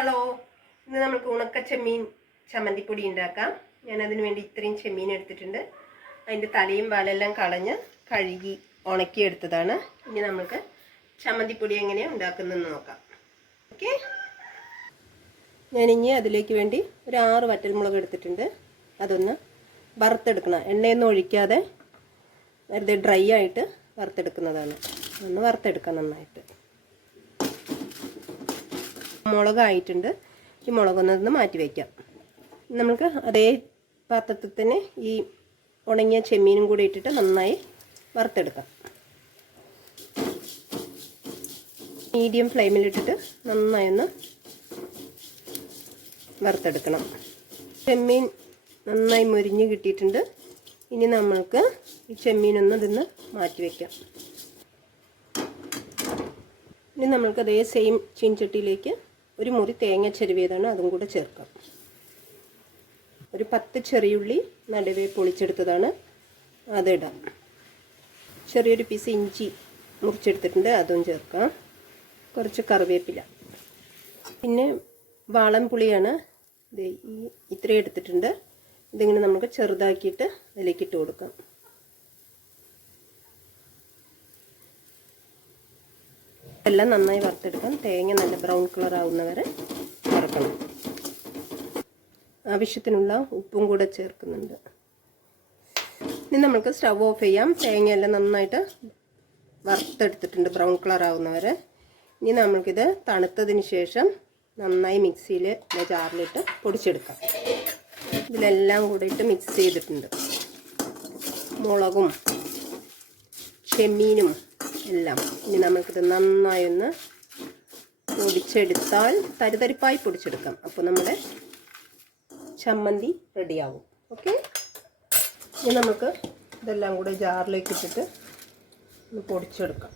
Hello, ഇന്ന് നമുക്ക് ഉണക്ക ചെമ്മീൻ ചമ്മന്തിപ്പൊടി ഉണ്ടാക്കാം. ഞാനതിന് വേണ്ടി ഇത്രയും ചെമ്മീൻ എടുത്തിട്ടുണ്ട്. അതിൻ്റെ തലയും വാലെല്ലാം കളഞ്ഞ് കഴുകി ഉണക്കിയെടുത്തതാണ്. ഇനി നമുക്ക് ചമ്മന്തിപ്പൊടി എങ്ങനെയാണ് ഉണ്ടാക്കുന്നതെന്ന് നോക്കാം. ഓക്കെ, ഞാനിനി അതിലേക്ക് വേണ്ടി ഒരു 6 വറ്റൽമുളക് എടുത്തിട്ടുണ്ട്. അതൊന്ന് വറുത്തെടുക്കണം. എണ്ണയൊന്നും ഒഴിക്കാതെ വെറുതെ ഡ്രൈ ആയിട്ട് വറുത്തെടുക്കുന്നതാണ്. ഒന്ന് വറുത്തെടുക്കാം നന്നായിട്ട്. മുളകായിട്ടുണ്ട്. ഈ മുളകൊന്ന് മാറ്റി വയ്ക്കാം. നമുക്ക് അതേ പാത്രത്തിൽ തന്നെ ഈ ഉണങ്ങിയ ചെമ്മീനും കൂടി ഇട്ടിട്ട് നന്നായി വറുത്തെടുക്കാം. മീഡിയം ഫ്ലെയിമിലിട്ടിട്ട് നന്നായി ഒന്ന് വറുത്തെടുക്കണം. ചെമ്മീൻ നന്നായി മുരിഞ്ഞ് കിട്ടിയിട്ടുണ്ട്. ഇനി നമ്മൾക്ക് ഈ ചെമ്മീനൊന്ന് ഇതിന്ന് മാറ്റി വയ്ക്കാം. ഇനി നമ്മൾക്ക് അതേ സെയിം ചീൻചട്ടിയിലേക്ക് ഒരു മുറി തേങ്ങ ചെരുവിയതാണ്, അതും കൂടെ ചേർക്കാം. ഒരു 10 ചെറിയുള്ളി നടുവേ പൊളിച്ചെടുത്തതാണ്, അതിടാം. ചെറിയൊരു പീസ് ഇഞ്ചി മുറിച്ചെടുത്തിട്ടുണ്ട്, അതും ചേർക്കാം. കുറച്ച് കറിവേപ്പില, പിന്നെ വാളൻപുളിയാണ് ഇത്രയും എടുത്തിട്ടുണ്ട്. ഇതിങ്ങനെ നമുക്ക് ചെറുതാക്കിയിട്ട് അതിലേക്ക് ഇട്ട് കൊടുക്കാം. എല്ലാം നന്നായി വറുത്തെടുക്കാം. തേങ്ങ നല്ല ബ്രൗൺ കളർ ആവുന്നവരെ വറുക്കണം. ആവശ്യത്തിനുള്ള ഉപ്പും കൂടെ ചേർക്കുന്നുണ്ട്. ഇനി നമുക്ക് സ്റ്റവ് ഓഫ് ചെയ്യാം. തേങ്ങയെല്ലാം നന്നായിട്ട് വറുത്തെടുത്തിട്ടുണ്ട് ബ്രൗൺ കളർ ആവുന്നവരെ. ഇനി നമുക്കിത് തണുത്തതിന് ശേഷം നന്നായി മിക്സിയിൽ ജാറിലിട്ട് പൊടിച്ചെടുക്കാം. ഇതിലെല്ലാം കൂടെ ഇട്ട് മിക്സ് ചെയ്തിട്ടുണ്ട്. മുളകും ചെമ്മീനും എല്ലാം. ഇനി നമുക്കിത് നന്നായി ഒന്ന് പൊടിച്ചെടുത്താൽ തരിതരിപ്പായി പൊടിച്ചെടുക്കാം. അപ്പോൾ നമ്മുടെ ചമ്മന്തി റെഡിയാവും. ഓക്കെ, ഇനി നമുക്ക് ഇതെല്ലാം കൂടെ ജാറിലേക്ക് ഇട്ടിട്ട് ഒന്ന് പൊടിച്ചെടുക്കാം.